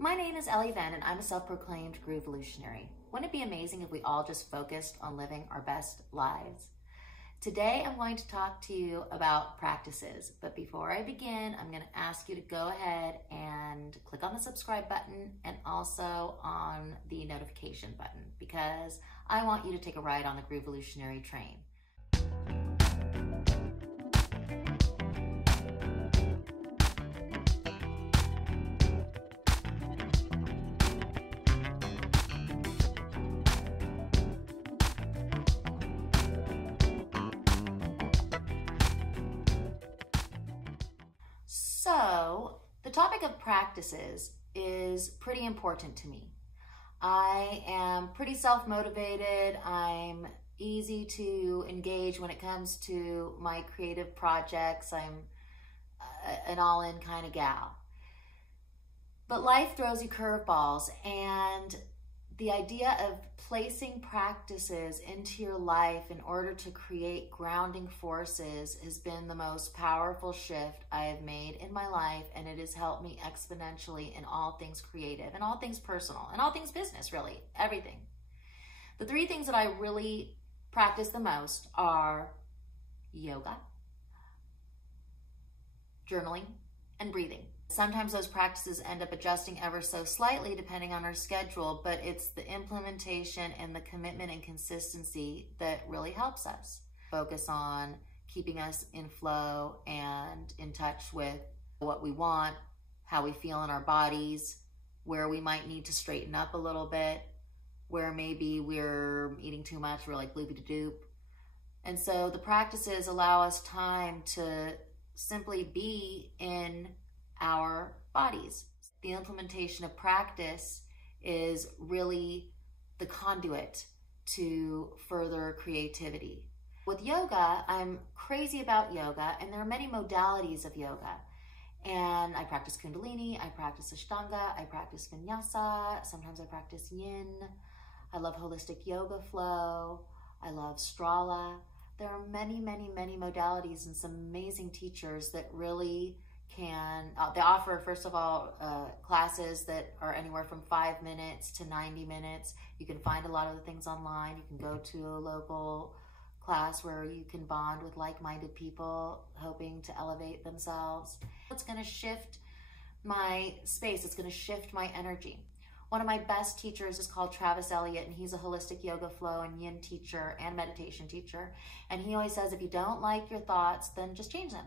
My name is Elliot and I'm a self-proclaimed Groovalutionary. Wouldn't it be amazing if we all just focused on living our best lives? Today I'm going to talk to you about practices, but before I begin, I'm going to ask you to go ahead and click on the subscribe button and also on the notification button because I want you to take a ride on the Groovalutionary train. So, the topic of practices is pretty important to me. I am pretty self-motivated. I'm easy to engage when it comes to my creative projects. I'm an all-in kind of gal. But life throws you curveballs, and the idea of placing practices into your life in order to create grounding forces has been the most powerful shift I have made in my life, and it has helped me exponentially in all things creative and all things personal and all things business, really, everything. The three things that I really practice the most are yoga, journaling, and breathing. Sometimes those practices end up adjusting ever so slightly depending on our schedule, but it's the implementation and the commitment and consistency that really helps us focus on keeping us in flow and in touch with what we want, how we feel in our bodies, where we might need to straighten up a little bit, where maybe we're eating too much, we're like bloopy-doop. And so the practices allow us time to simply be in our bodies. The implementation of practice is really the conduit to further creativity. With yoga, I'm crazy about yoga, and there are many modalities of yoga. And I practice Kundalini, I practice Ashtanga, I practice Vinyasa, sometimes I practice Yin. I love holistic yoga flow, I love Strala. There are many, many, many modalities and some amazing teachers that really they offer, first of all, classes that are anywhere from 5 minutes to 90 minutes. You can find a lot of the things online. You can go to a local class where you can bond with like-minded people hoping to elevate themselves. It's going to shift my space. It's going to shift my energy. One of my best teachers is called Elliot, and he's a holistic yoga flow and yin teacher and meditation teacher. And he always says, if you don't like your thoughts, then just change them.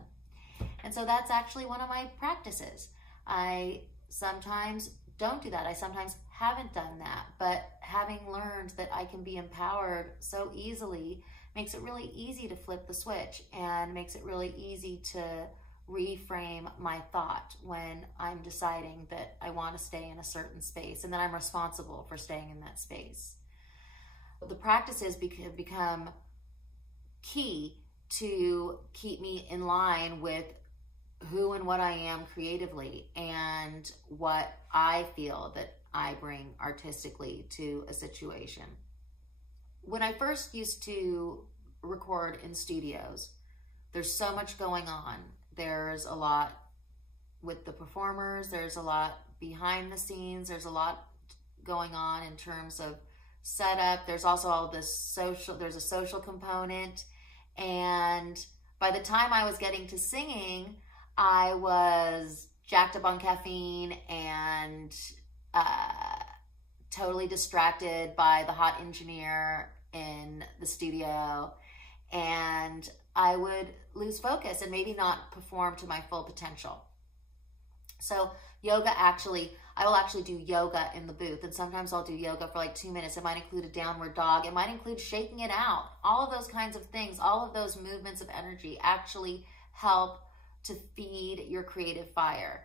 And so that's actually one of my practices. I sometimes don't do that. I sometimes haven't done that, but having learned that I can be empowered so easily makes it really easy to flip the switch and makes it really easy to reframe my thought when I'm deciding that I want to stay in a certain space and that I'm responsible for staying in that space. The practices become key to keep me in line with who and what I am creatively and what I feel that I bring artistically to a situation. When I first used to record in studios, there's so much going on. There's a lot with the performers, there's a lot behind the scenes, there's a lot going on in terms of setup. There's also all this there's a social component. And by the time I was getting to singing, I was jacked up on caffeine and totally distracted by the hot engineer in the studio. And I would lose focus and maybe not perform to my full potential. So I will actually do yoga in the booth, and sometimes I'll do yoga for like 2 minutes. It might include a downward dog. It might include shaking it out. All of those kinds of things, all of those movements of energy actually help to feed your creative fire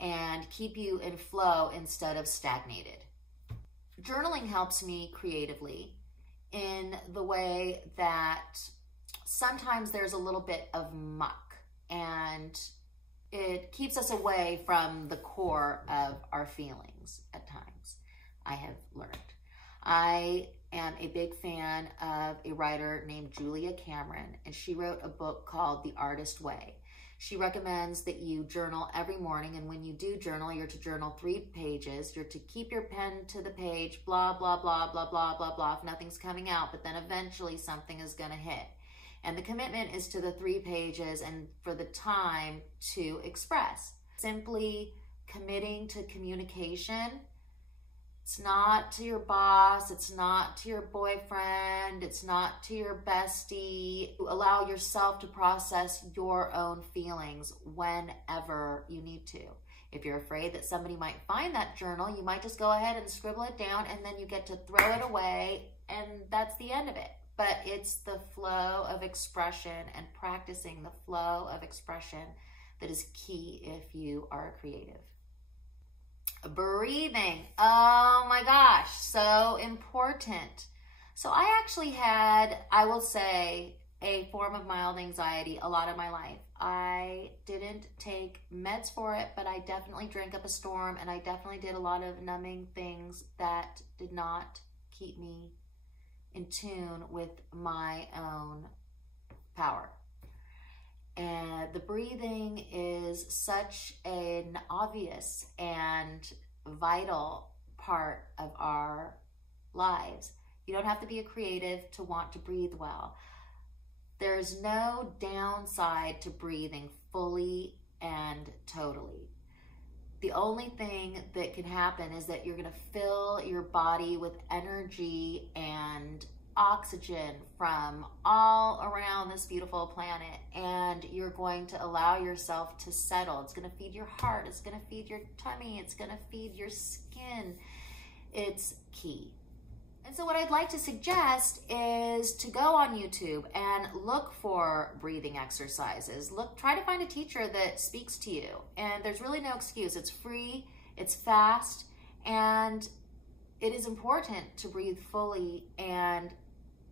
and keep you in flow instead of stagnated. Journaling helps me creatively in the way that sometimes there's a little bit of muck, and it keeps us away from the core of our feelings at times, I have learned. I am a big fan of a writer named Julia Cameron, and she wrote a book called The Artist Way. She recommends that you journal every morning, and when you do journal, you're to journal 3 pages. You're to keep your pen to the page, blah, blah, blah, blah, blah, blah, blah, if nothing's coming out, but then eventually something is going to hit. And the commitment is to the 3 pages and for the time to express. Simply committing to communication. It's not to your boss, it's not to your boyfriend, it's not to your bestie. Allow yourself to process your own feelings whenever you need to. If you're afraid that somebody might find that journal, you might just go ahead and scribble it down, and then you get to throw it away, and that's the end of it. But it's the flow of expression and practicing the flow of expression that is key if you are a creative. Breathing. Oh my gosh, so important. So I actually had, I will say, a form of mild anxiety a lot of my life. I didn't take meds for it, but I definitely drank up a storm, and I definitely did a lot of numbing things that did not keep me in tune with my own power. And the breathing is such an obvious and vital part of our lives. You don't have to be a creative to want to breathe well. There's no downside to breathing fully and totally. The only thing that can happen is that you're going to fill your body with energy and oxygen from all around this beautiful planet, and you're going to allow yourself to settle. It's going to feed your heart, it's going to feed your tummy, it's going to feed your skin. It's key. And so what I'd like to suggest is to go on YouTube and look for breathing exercises. Try to find a teacher that speaks to you, and there's really no excuse. It's free, it's fast, and it is important to breathe fully and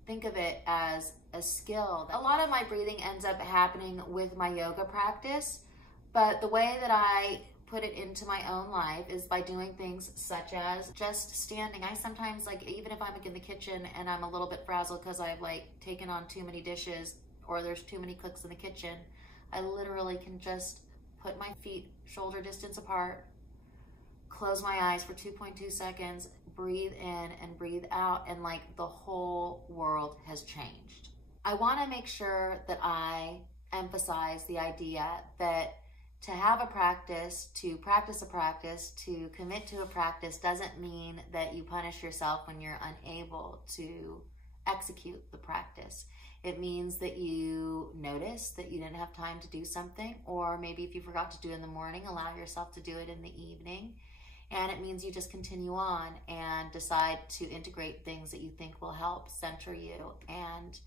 think of it as a skill. A lot of my breathing ends up happening with my yoga practice, but the way that I put it into my own life is by doing things such as just standing. I sometimes, like, even if I'm in the kitchen and I'm a little bit frazzled because I've taken on too many dishes or there's too many cooks in the kitchen, I literally can just put my feet shoulder distance apart, close my eyes for 2.2 seconds, breathe in and breathe out, and the whole world has changed. I want to make sure that I emphasize the idea that to have a practice, to practice a practice, to commit to a practice doesn't mean that you punish yourself when you're unable to execute the practice. It means that you notice that you didn't have time to do something, or maybe if you forgot to do it in the morning, allow yourself to do it in the evening. And it means you just continue on and decide to integrate things that you think will help center you and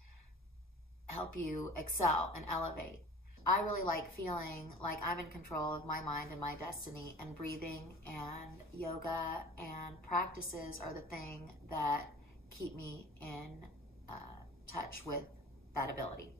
help you excel and elevate. I really like feeling like I'm in control of my mind and my destiny, and breathing and yoga and practices are the thing that keep me in touch with that ability.